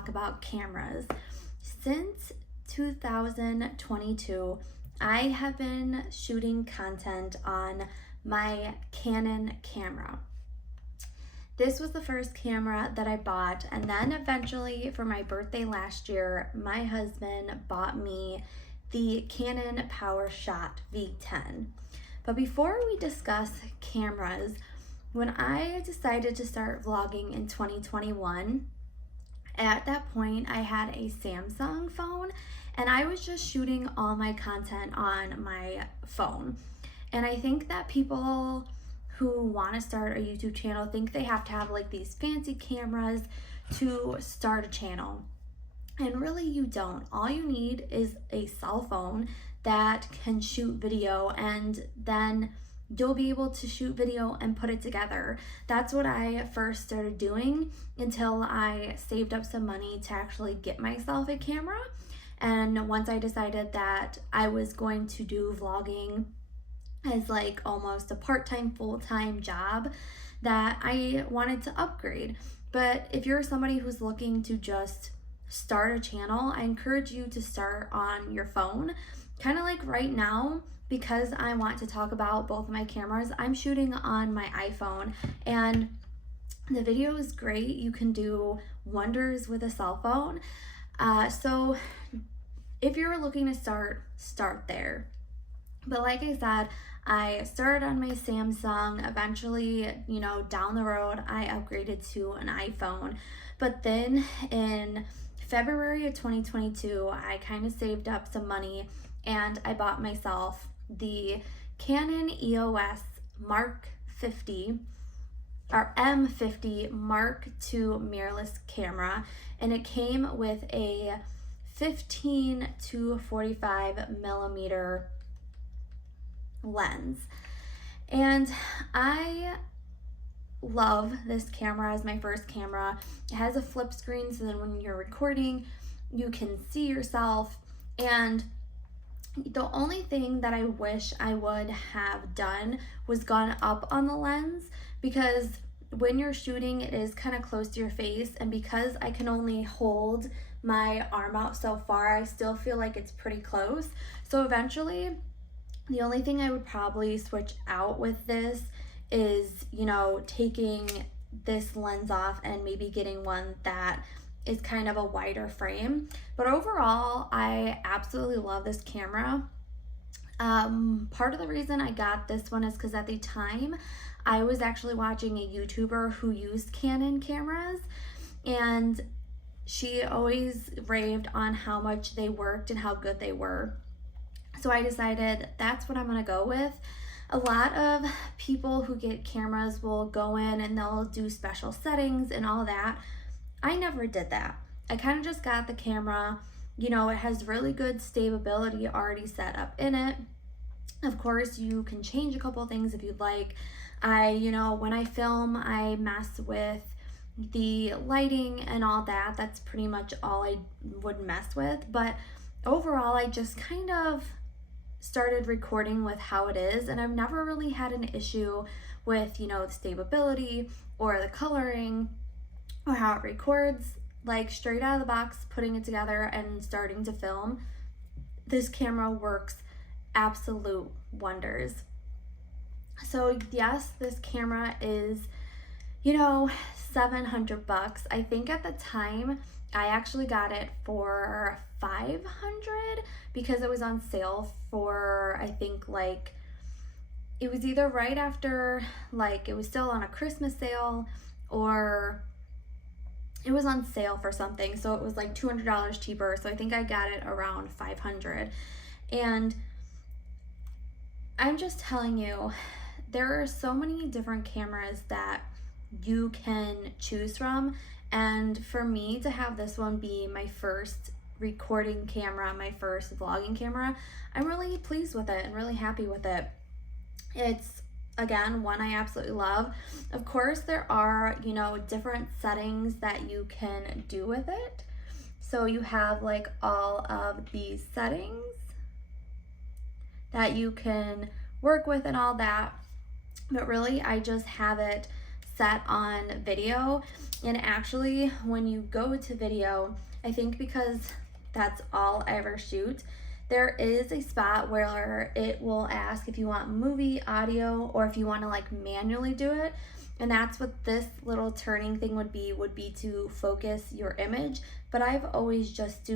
talk about cameras. Since 2022, I have been shooting content on my Canon camera. This was the first camera that I bought, and then eventually for my birthday last year, my husband bought me the Canon PowerShot V10. But before we discuss cameras, when I decided to start vlogging in 2021, at that point I had a Samsung phone and I was just shooting all my content on my phone. And I think that people who want to start a YouTube channel think they have to have like these fancy cameras to start a channel. And really you don't. All you need is a cell phone that can shoot video, and then you'll be able to shoot video and put it together. That's what I first started doing until I saved up some money to actually get myself a camera. And once I decided that I was going to do vlogging as like almost a part-time, full-time job, that I wanted to upgrade. But if you're somebody who's looking to just start a channel, I encourage you to start on your phone. Kind of like right now, because I want to talk about both of my cameras, I'm shooting on my iPhone and the video is great. You can do wonders with a cell phone. So if you're looking to start there. But like I said, I started on my Samsung. Eventually, down the road, I upgraded to an iPhone. But then in February of 2022, I kind of saved up some money and I bought myself the Canon EOS Mark 50 or M50 Mark II mirrorless camera, and it came with a 15 to 45 millimeter lens. And I love this camera as my first camera. It has a flip screen, so then when you're recording you can see yourself. And the only thing that I wish I would have done was gone up on the lens, because when you're shooting it is kind of close to your face, and because I can only hold my arm out so far, I still feel like it's pretty close. So eventually the only thing I would probably switch out with this is, taking this lens off and maybe getting one that is kind of a wider frame. But overall, I absolutely love this camera. Part of the reason I got this one is because at the time I was actually watching a YouTuber who used Canon cameras, and she always raved on how much they worked and how good they were. So I decided that's what I'm gonna go with. A lot of people who get cameras will go in and they'll do special settings and all that. I never did that. I kind of just got the camera. It has really good stability already set up in it. Of course, you can change a couple things if you'd like. When I film, I mess with the lighting and all that. That's pretty much all I would mess with. But overall, I just kind of started recording with how it is, and I've never really had an issue with the stability or the coloring or how it records. Like straight out of the box, putting it together and starting to film, this camera works absolute wonders. So yes, this camera is $700. I think at the time I actually got it for $500 because it was on sale for, I think, like, it was either right after, like, it was still on a Christmas sale, or it was on sale for something, so it was like $200 cheaper. So I think I got it around $500. And I'm just telling you, there are so many different cameras that you can choose from, and for me to have this one be my first recording camera, my first vlogging camera, I'm really pleased with it and really happy with it. It's, again, one I absolutely love. Of course, there are different settings that you can do with it. So you have like all of these settings that you can work with and all that, but really I just have it set on video. And actually, when you go to video, I think because that's all I ever shoot, there is a spot where it will ask if you want movie, audio, or if you want to like manually do it. And that's what this little turning thing would be to focus your image. But I've always just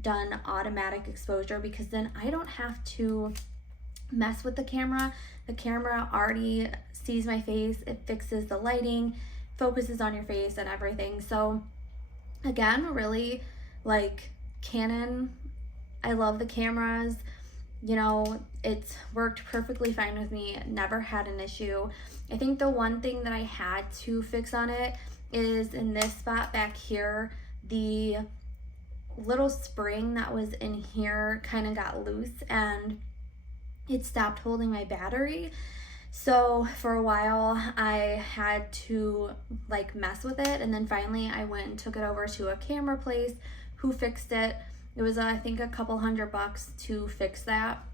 done automatic exposure, because then I don't have to mess with the camera. The camera already sees my face, it fixes the lighting, focuses on your face and everything. So again, really, like, Canon, I love the cameras. You know, it's worked perfectly fine with me, never had an issue. I think the one thing that I had to fix on it is in this spot back here, the little spring that was in here kind of got loose and it stopped holding my battery. So for a while I had to like mess with it, and then finally I went and took it over to a camera place who fixed it. It was I think a couple $100 to fix that.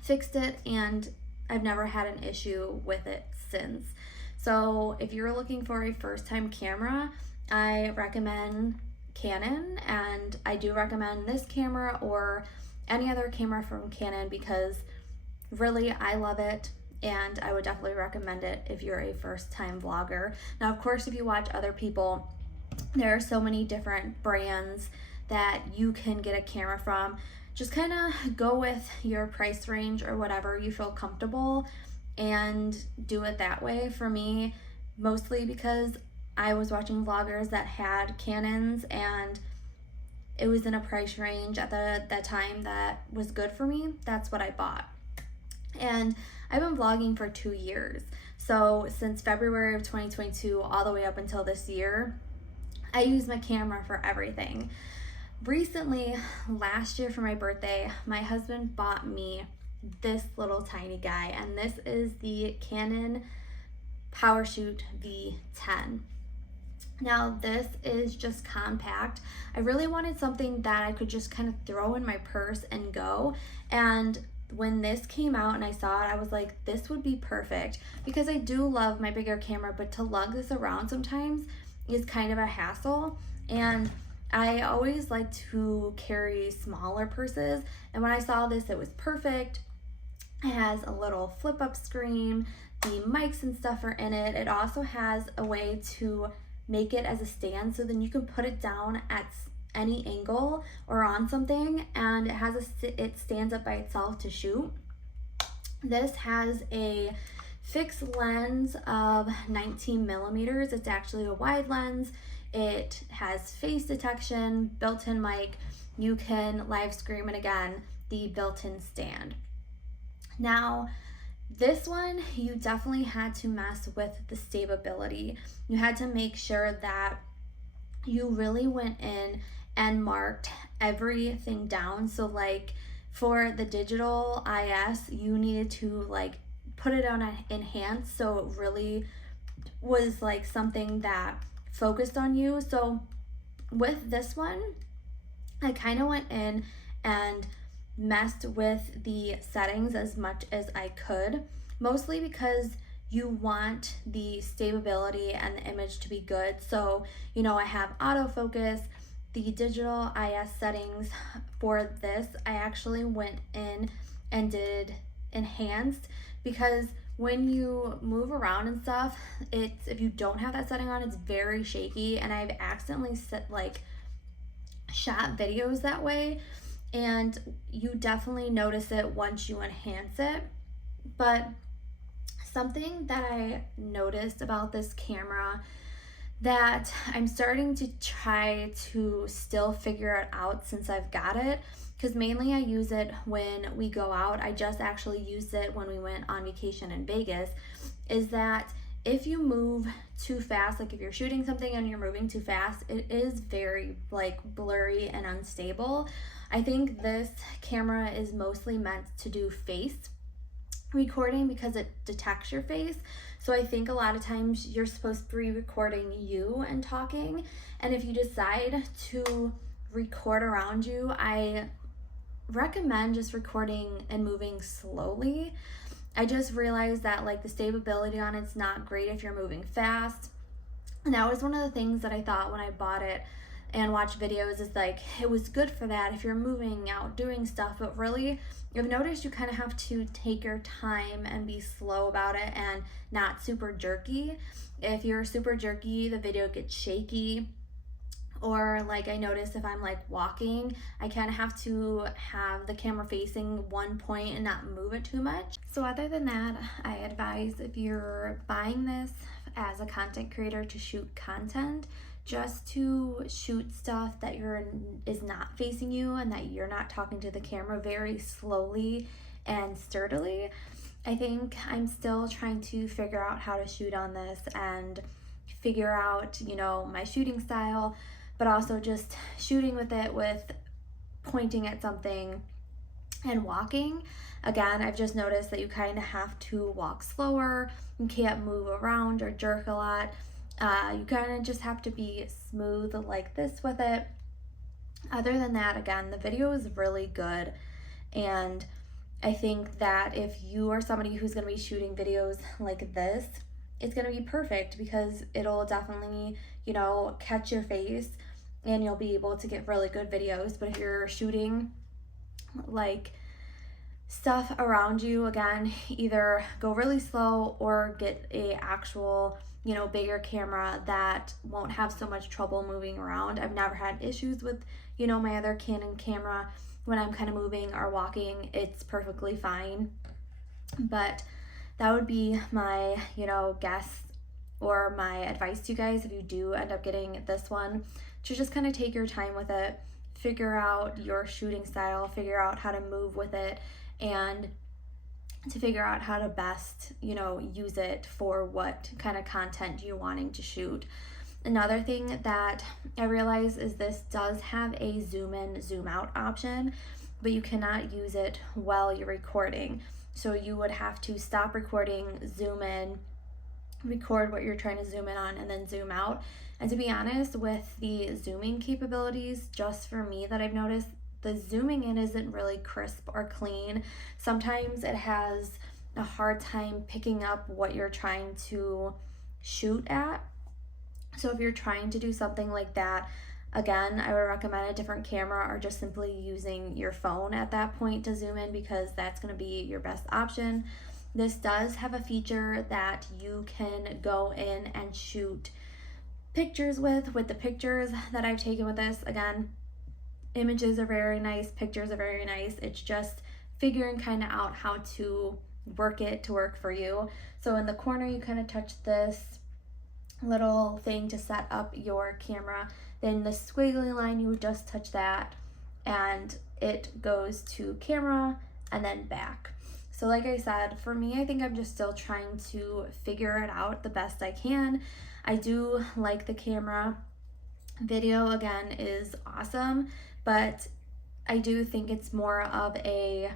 Fixed it, and I've never had an issue with it since. So if you're looking for a first-time camera, I recommend Canon, and I do recommend this camera or any other camera from Canon, because really I love it, and I would definitely recommend it if you're a first-time vlogger. Now, of course, if you watch other people, there are so many different brands that you can get a camera from. Just kind of go with your price range or whatever you feel comfortable and do it that way. For me, mostly because I was watching vloggers that had Canons and it was in a price range at that time that was good for me. That's what I bought. And I've been vlogging for 2 years. So since February of 2022 all the way up until this year, I use my camera for everything. Recently, last year for my birthday, my husband bought me this little tiny guy, and this is the Canon PowerShoot V10. Now, this is just compact. I really wanted something that I could just kind of throw in my purse and go. And when this came out and I saw it, I was like, this would be perfect, because I do love my bigger camera, but to lug this around sometimes is kind of a hassle. And I always like to carry smaller purses, and when I saw this, it was perfect. It has a little flip-up screen, the mics and stuff are in it. It also has a way to make it as a stand, so then you can put it down at any angle or on something, and it stands up by itself to shoot. This has a fixed lens of 19 millimeters. It's actually a wide lens. It has face detection, built-in mic. You can live stream, and again, the built-in stand. Now, this one, you definitely had to mess with the stability. You had to make sure that you really went in and marked everything down. So like for the digital IS, you needed to like put it on enhance, so it really was like something that focused on you. So with this one, I kind of went in and messed with the settings as much as I could, mostly because you want the stability and the image to be good. So, you know, I have autofocus, the digital IS settings. For this, I actually went in and did enhanced, because when you move around and stuff, if you don't have that setting on, it's very shaky, and I've accidentally shot videos that way, and you definitely notice it once you enhance it. But something that I noticed about this camera that I'm starting to try to still figure it out since I've got it, because mainly I use it when we go out. I just actually used it when we went on vacation in Vegas, is that if you move too fast, like if you're shooting something and you're moving too fast, it is very like blurry and unstable. I think this camera is mostly meant to do face recording because it detects your face. So I think a lot of times you're supposed to be recording you and talking, and if you decide to record around you, I recommend just recording and moving slowly. I just realized that like the stability on it's not great if you're moving fast. And that was one of the things that I thought when I bought it and watched videos, is like it was good for that if you're moving out doing stuff, but really I've noticed you kind of have to take your time and be slow about it and not super jerky. If you're super jerky, the video gets shaky. Or like I notice if I'm like walking, I kind of have to have the camera facing one point and not move it too much. So other than that, I advise if you're buying this as a content creator to shoot content, just to shoot stuff that is not facing you and that you're not talking to the camera, very slowly and sturdily. I think I'm still trying to figure out how to shoot on this and figure out, you know, my shooting style, but also just shooting with it with pointing at something and walking. Again, I've just noticed that you kind of have to walk slower. You can't move around or jerk a lot. You kind of just have to be smooth like this with it. Other than that, again, the video is really good. And I think that if you are somebody who's going to be shooting videos like this, it's going to be perfect because it'll definitely, you know, catch your face and you'll be able to get really good videos. But if you're shooting like stuff around you, again, either go really slow or get a actual, you know, bigger camera that won't have so much trouble moving around. I've never had issues with, you know, my other Canon camera. When I'm kind of moving or walking, it's perfectly fine. But that would be my, you know, guess or my advice to you guys if you do end up getting this one, to just kind of take your time with it, figure out your shooting style, figure out how to move with it, and to figure out how to best, you know, use it for what kind of content you're wanting to shoot. Another thing that I realize is this does have a zoom in, zoom out option, but you cannot use it while you're recording. So you would have to stop recording, zoom in, record what you're trying to zoom in on, and then zoom out. And to be honest, with the zooming capabilities, just for me that I've noticed, the zooming in isn't really crisp or clean. Sometimes it has a hard time picking up what you're trying to shoot at. So if you're trying to do something like that, again, I would recommend a different camera or just simply using your phone at that point to zoom in, because that's going to be your best option. This does have a feature that you can go in and shoot pictures with the pictures that I've taken with this. Again, images are very nice, pictures are very nice. It's just figuring kind of out how to work it to work for you. So in the corner, you kind of touch this little thing to set up your camera. Then the squiggly line, you would just touch that and it goes to camera and then back. So like I said, for me, I think I'm just still trying to figure it out the best I can. I do like the camera. Video, again, is awesome, but I do think it's more of a,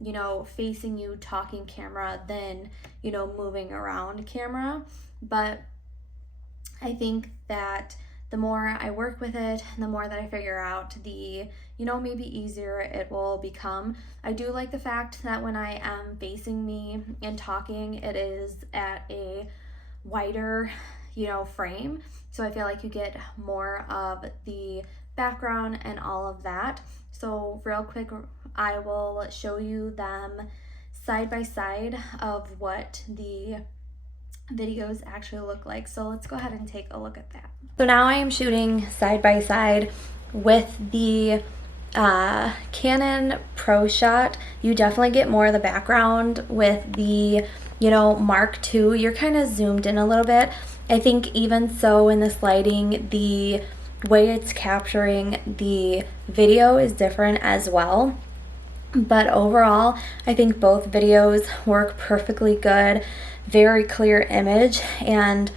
you know, facing you talking camera than, you know, moving around camera. But I think that the more I work with it, the more that I figure out, the, you know, maybe easier it will become. I do like the fact that when I am facing me and talking, it is at a wider, you know, frame. So I feel like you get more of the background and all of that. So real quick, I will show you them side by side of what the videos actually look like. So let's go ahead and take a look at that. So now I am shooting side by side with the Canon Pro Shot. You definitely get more of the background with the, you know, Mark II. You're kind of zoomed in a little bit. I think even so in this lighting, the way it's capturing the video is different as well. But overall, I think both videos work perfectly good, very clear image, and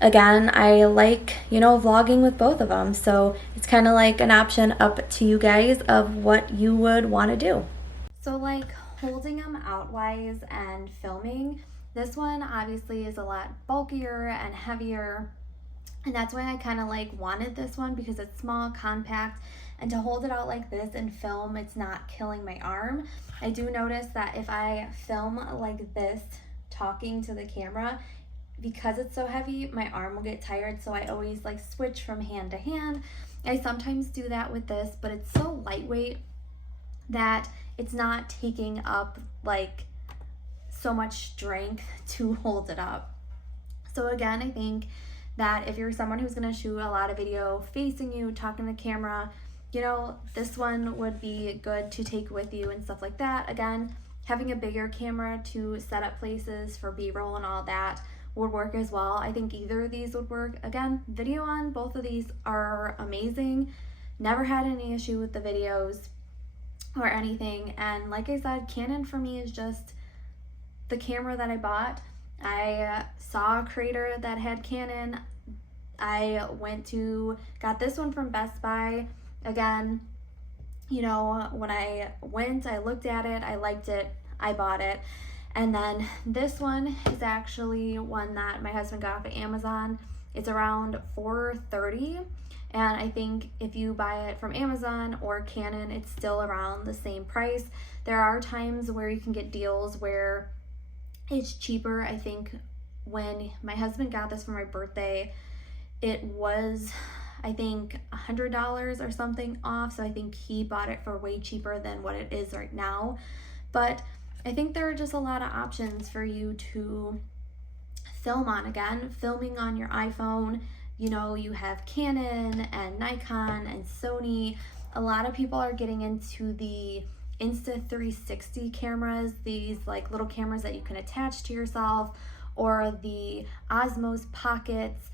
again, I like, you know, vlogging with both of them, so it's kind of like an option up to you guys of what you would want to do. So like holding them outwise and filming, this one obviously is a lot bulkier and heavier, and that's why I kind of like wanted this one, because it's small, compact, And to hold it out like this and film, it's not killing my arm. I do notice that if I film like this, talking to the camera, because it's so heavy, my arm will get tired, so I always like switch from hand to hand. I sometimes do that with this, but it's so lightweight that it's not taking up like so much strength to hold it up. So again, I think that if you're someone who's gonna shoot a lot of video facing you, talking to the camera, you know, this one would be good to take with you and stuff like that. Again, having a bigger camera to set up places for B-roll and all that would work as well. I think either of these would work. Again, video on both of these are amazing. Never had any issue with the videos or anything. And like I said, Canon for me is just the camera that I bought. I saw a creator that had Canon. I got this one from Best Buy. Again, you know, when I went, I looked at it, I liked it, I bought it. And then this one is actually one that my husband got off of Amazon. It's around $430, and I think if you buy it from Amazon or Canon, it's still around the same price. There are times where you can get deals where it's cheaper. I think when my husband got this for my birthday, it was, I think, $100 or something off, so I think he bought it for way cheaper than what it is right now. But I think there are just a lot of options for you to film on. Again, filming on your iPhone, you know, you have Canon and Nikon and Sony. A lot of people are getting into the Insta360 cameras, these like little cameras that you can attach to yourself, or the Osmos Pockets,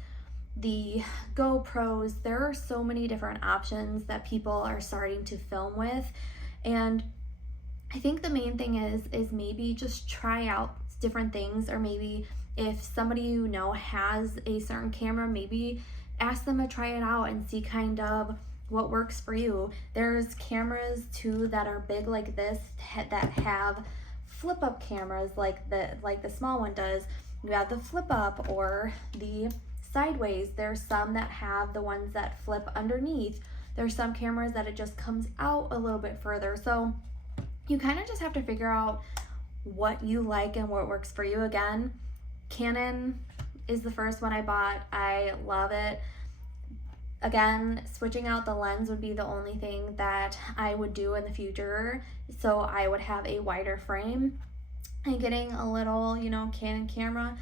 the GoPros. There are so many different options that people are starting to film with, and I think the main thing is maybe just try out different things, or maybe if somebody you know has a certain camera, maybe ask them to try it out and see kind of what works for you. There's cameras too that are big like this that have flip up cameras like the small one does. You have the flip up or the sideways. There's some that have the ones that flip underneath. There's some cameras that it just comes out a little bit further. So you kind of just have to figure out what you like and what works for you. Again, Canon is the first one I bought. I love it. Again, switching out the lens would be the only thing that I would do in the future. So I would have a wider frame, and getting a little, you know, Canon camera,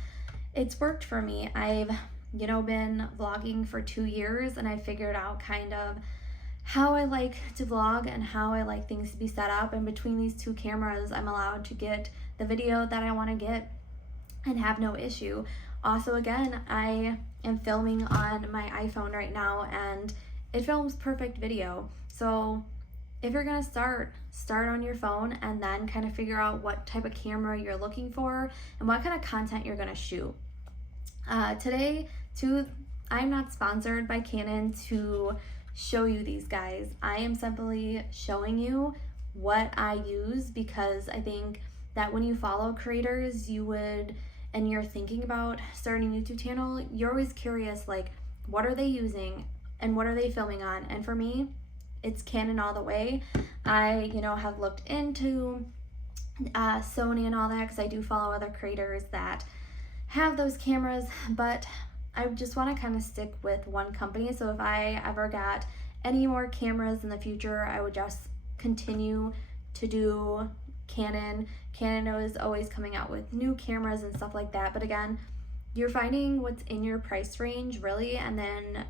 it's worked for me. I've, you know, been vlogging for 2 years, and I figured out kind of how I like to vlog and how I like things to be set up. And between these two cameras, I'm allowed to get the video that I want to get and have no issue. Also, again, I am filming on my iPhone right now, and it films perfect video. So if you're gonna start on your phone and then kind of figure out what type of camera you're looking for and what kind of content you're gonna shoot. Today, too, I'm not sponsored by Canon to show you these guys. I am simply showing you what I use, because I think that when you follow creators, and you're thinking about starting a YouTube channel, you're always curious, like, what are they using and what are they filming on? And for me, it's Canon all the way. I, you know, have looked into Sony and all that, because I do follow other creators that have those cameras, but I just want to kind of stick with one company. So if I ever got any more cameras in the future, I would just continue to do Canon. Canon is always coming out with new cameras and stuff like that. But again, you're finding what's in your price range, really, and then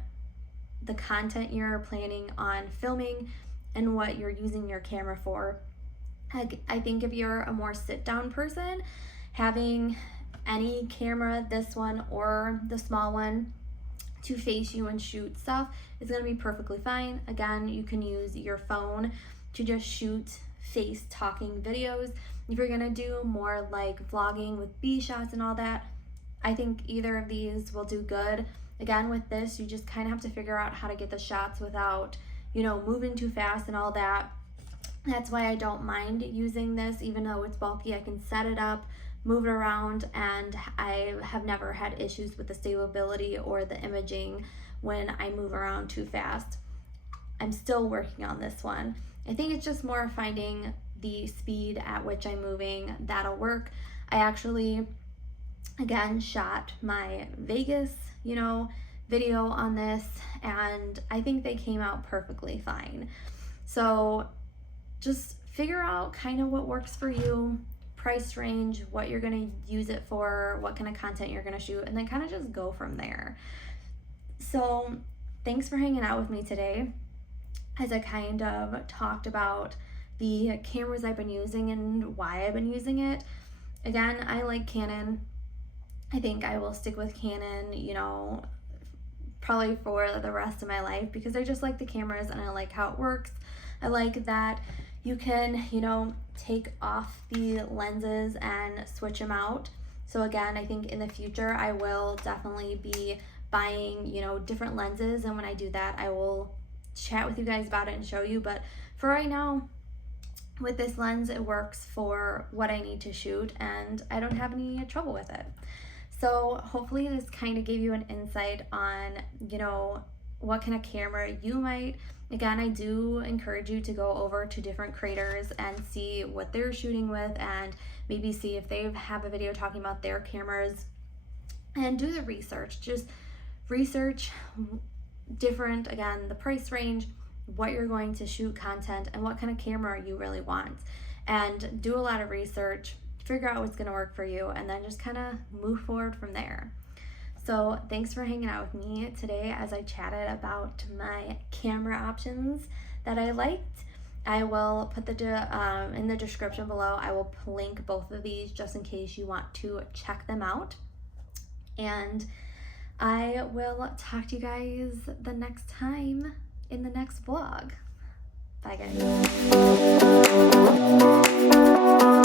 the content you're planning on filming and what you're using your camera for. I think if you're a more sit-down person, having any camera, this one or the small one, to face you and shoot stuff is going to be perfectly fine. Again, you can use your phone to just shoot face talking videos. If you're gonna do more like vlogging with B shots and all that, I think either of these will do good. Again, with this, you just kind of have to figure out how to get the shots without, you know, moving too fast and all that. That's why I don't mind using this, even though it's bulky. I can set it up, move it around, and I have never had issues with the stability or the imaging when I move around too fast. I'm still working on this one. I think it's just more finding the speed at which I'm moving that'll work. I actually, again, shot my Vegas, video on this, and I think they came out perfectly fine. So just figure out kind of what works for you, price range, what you're going to use it for, what kind of content you're going to shoot, and then kind of just go from there. So thanks for hanging out with me today as I kind of talked about the cameras I've been using and why I've been using it. Again, I like Canon. I think I will stick with Canon, probably for the rest of my life, because I just like the cameras and I like how it works. I like that you can, take off the lenses and switch them out. So again, I think in the future I will definitely be buying, different lenses, and when I do that, I will chat with you guys about it and show you. But for right now, with this lens, it works for what I need to shoot, and I don't have any trouble with it. So hopefully this kind of gave you an insight on, what kind of camera you might. Again, I do encourage you to go over to different creators and see what they're shooting with, and maybe see if they have a video talking about their cameras, and do the research. Just research different, again, the price range, what you're going to shoot content, and what kind of camera you really want. And do a lot of research, figure out what's going to work for you, and then just kind of move forward from there. So thanks for hanging out with me today as I chatted about my camera options that I liked. I will put in the description below, I will link both of these just in case you want to check them out. And I will talk to you guys the next time in the next vlog. Bye guys.